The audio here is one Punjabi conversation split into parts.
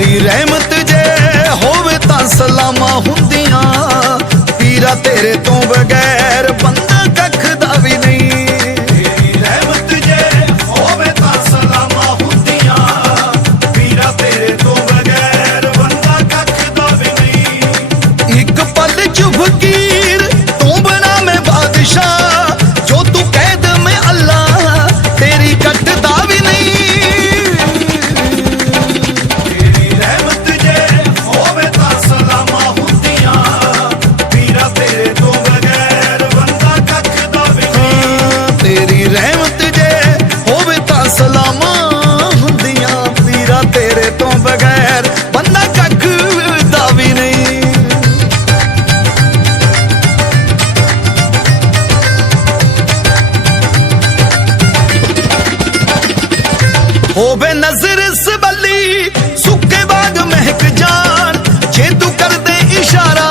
ਤੇਰੀ ਰਹਿਮਤ ਜੇ ਹੋਵੇ ਤਾਂ ਸਲਾਮਾਂ ਹੁੰਦੀਆਂ ਪੀਰਾ ਤੇਰੇ ਤੋਂ ਬਗੈਰ ਹੋਵੇ ਨਜ਼ਰ ਇਸ ਬੱਲੀ ਸੁੱਕੇ ਬਾਗ ਮਹਿਕ ਜਾਣ ਜੇ ਤੂੰ ਕਰਦੇ ਇਸ਼ਾਰਾ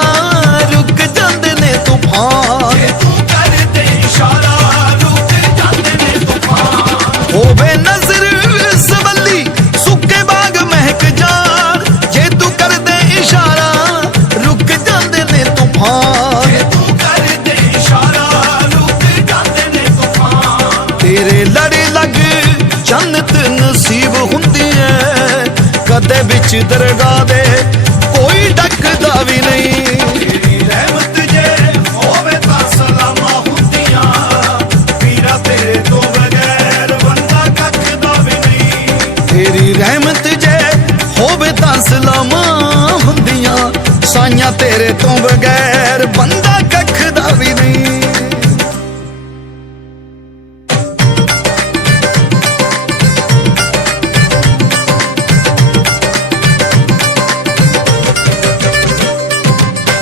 ਰੁਕ ਜਾਂਦੇ ਨੇ ਤੂਫਾਨ। ਜੇ ਤੂੰ ਕਰਦੇ ਇਸ਼ਾਰਾ ਰੁਕ ਜਾਂਦੇ ਨੇ ਤੂਫਾਨ। ਹੋਵੇ ਕਦੇ ਵਿੱਚ ਦਰਗਾਹ ਦੇ ਕੋਈ ਡੱਕਦਾ ਵੀ ਨਹੀਂ। ਤੇਰੀ ਰਹਿਮਤ ਜੇ ਹੋਵੇ ਤਾਂ ਸਲਾਮਾਂ ਹੁੰਦੀਆਂ ਪੀਰਾ ਤੇਰੇ ਤੋਂ ਬਗੈਰ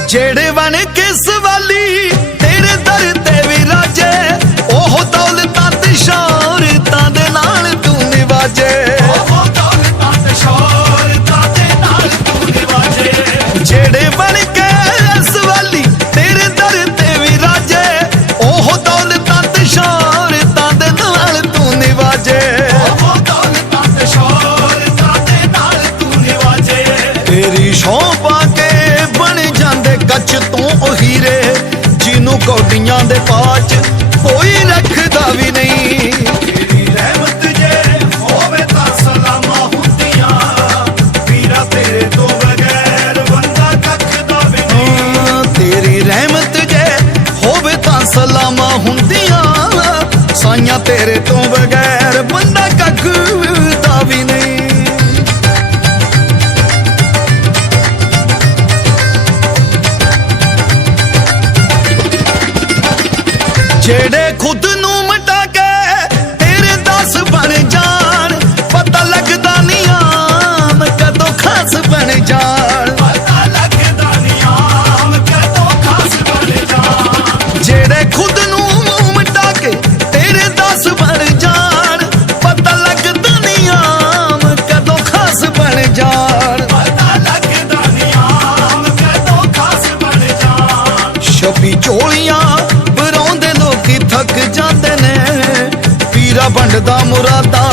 ਜਿਹੜੇ ਬਣ ਕਿਸ ਵਾਲੀ ਤੇਰੇ ਦਰ ਤੇ ਵੀ ਰਾਜੇ, ਉਹ ਦੌਲਤਾਂ ਤੇ ਸ਼ੌਹਰਤਾਂ ਦੇ ਨਾਲ ਤੂੰ ਨਿਵਾਜੇ। ਕੌਡੀਆਂ ਦੇ ਪਾਚ ਕੋਈ ਰੱਖਦਾ ਵੀ ਨਹੀਂ। ਤੇਰੀ ਰਹਿਮਤ ਜੇ ਹੋਵੇ ਤਾਂ ਸਲਾਮਾਂ ਹੁੰਦੀਆਂ। ਪੀਰਾ ਤੇਰੇ ਤੋਂ ਬਗੈਰ ਬੰਦਾ ਕੱਖ ਦਾ ਵੀ ਨਹੀਂ। ਤੇਰੀ ਰਹਿਮਤ ਜੇ ਹੋਵੇ ਤਾਂ ਸਲਾਮਾਂ ਹੁੰਦੀਆਂ। ਸਾਈਆਂ ਤੇਰੇ ਤੋਂ ਬਗੈਰ ਜਿਹੜੇ ਖੁਦ ਨੂੰ ਮਟਾ ਕੇ ਤੇਰੇ ਦਾਸ ਬਣ ਜਾਣ ਪਤਾ ਲੱਗਦਾ ਨਹੀਂ ਆਮ ਕਦੋਂ ਖਾਸ ਬਣ ਜਾਣ। ਪਤਾ ਲੱਗਦਾ ਨਹੀਂ ਆਮ ਕਦੋਂ ਖਾਸ ਬਣ ਜਾਣ। ਜਿਹੜੇ ਖੁਦ ਨੂੰ ਮਟਾ ਕੇ ਤੇਰੇ ਦਾਸ ਬਣ ਜਾਣ ਪਤਾ ਲੱਗਦਾ ਨਹੀਂ ਆਮ ਕਦੋਂ ਖਾਸ ਬਣ ਜਾਣ। ਪਤਾ ਲੱਗਦਾ ਨਹੀਂ ਆਮ ਕਦੋਂ ਖਾਸ ਬਣ ਜਾਣ। ਛਪੀ ਚੋਲੀਆਂ मुरादा